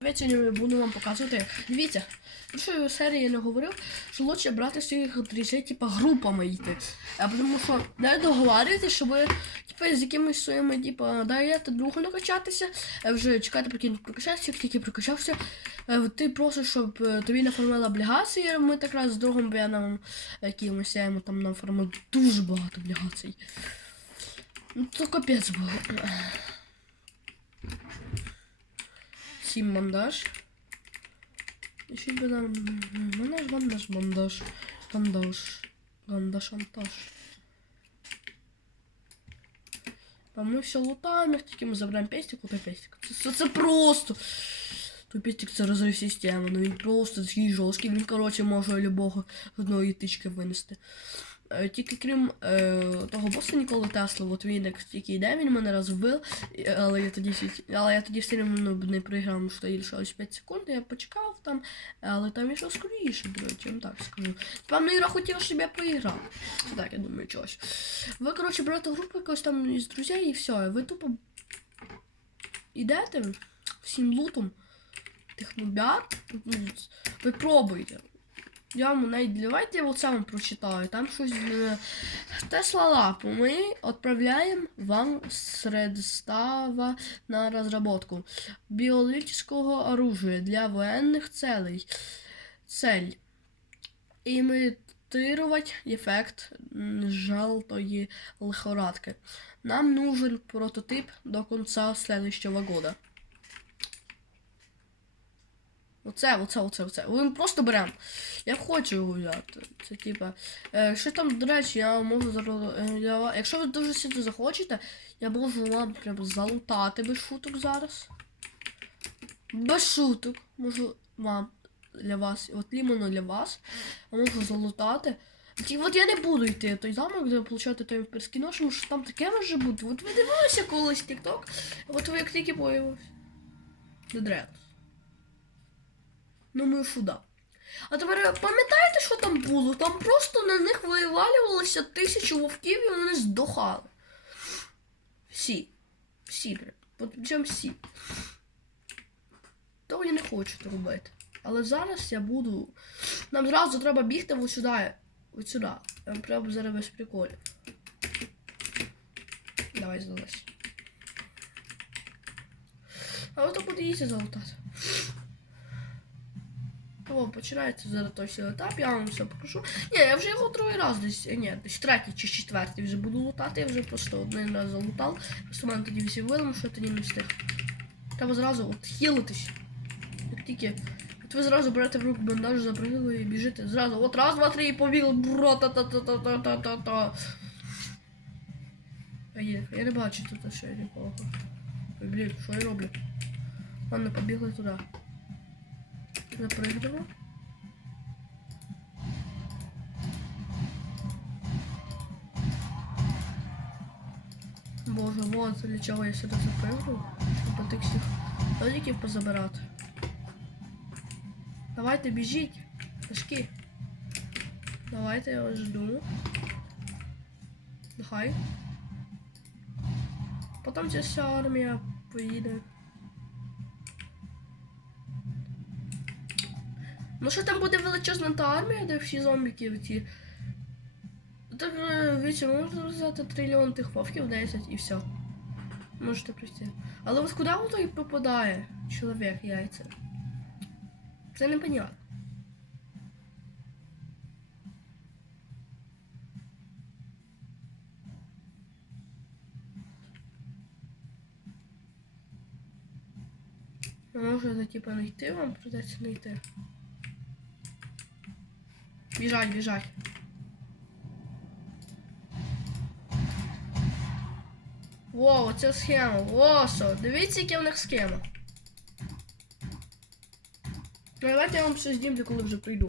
Я буду вам показувати. Дивіться, що серії я не говорив, що лучше брати своїх друзей, типа, групами йти. А тому що не договарюєтесь, щоб типа, з якимись своїми, типа, даєте другу накачатися, вже чекати, поки він прокачається, як тільки прокачався. Ти просиш, щоб е, тобі нафармили облігації. Ми так раз з другом Беном якимось йому там нафармив дуже багато облігацій. Ну, то капець було хотим бандаж. Еще бы нам... Ну, наш бандаж, бандаж. Бандаж. Бандаж-антаж. А мы все лутаем, их таким забираем пестик, лутай пестик. Это просто... То пестик це розрив системи, ну він просто такий жорсткий, він коротше може любого одної тички винести. Е, Тільки крім е, того боса Ніколи Тесла, от він як тільки йде, він мене раз вбив, але я тоді але я тоді все рівно не проіграв, що їй лишалось 5 секунд, я почекав там, але там йшов скоріше, я вам так скажу. Певно, Іра хотіла, щоб я проіграв. Так, я думаю, чогось. Ви, коротше, берете групу якось там із друзей і все, ви тупо йдете всім лутом тих нубят, ну, ви пробуйте. Я вам навіть давайте оце вам прочитаю. Там щось е, Тесла лапу. Ми відправляємо вам средстава на разработку биологического оружия для военных целей. Цель. Имитировать эффект м, желтой лихорадки. Нам нужен прототип до конца следующего года. Оце, оце, оце, оце. Ми просто беремо. Я хочу його взяти. Це типа. Е, що там, до речі, я можу зараз. е, я, якщо ви дуже сильно захочете, я можу вам прям залутати без шуток зараз. Без шуток. Можу вам для вас, от іменно для вас. Я можу залутати. Ті, от я не буду йти той замок, де получати той перскінош, тому що там таке може бути. От ви дивилися колись TikTok, от ви як тільки появився. Дедрет. Ну ми сюди. А тепер пам'ятаєте, що там було? Там просто на них вивалювалося тисячі вовків і вони здохали. Всі. Всі, причому всі. Того я не хочу це робити. Але зараз я буду. Нам зразу треба бігти ось сюди. Ось сюди. Вам прямо зараз без приколів. Давай залазь. А ото подивіться залутати. О, починається зараз етап, я вам все покажу. Ні, я вже його другий раз десь, ні, десь третій чи четвертий вже буду лутати, я вже просто один раз залутав. Просто мене тоді всі вилом, що я тоді не встиг. Треба зразу от хілитись. Як тільки. От ви зразу берете в руку бандаж, запрыгнули і біжите. Зразу. От раз, два, три і побігли. Бро, та та та та та та та та я не бачу тут ще нікого. Блін, що я роблю? Ладно, побігли туди. Запрыгнула. Боже, вот для чого я сюди запрыгнув, щоб тих всіх лодиків позабирати. Давайте біжіть, пішки. Давайте я вас жду. Нехай. Потім ця вся армія поїде. Ну що там буде величезна та армія, де всі зомбіки ті. Так, е, віче, можна взяти трильйон тих вовків 10 і все. Можете прийти. Але от куди воно і попадає чоловік яйця? Це непонятно. Може типа не йти вам придеться не йти. Біжать, біжать. Воу, оце схема. Восо. Дивіться, яка в них схема. Ну, давайте я вам все здімлю, коли вже прийду.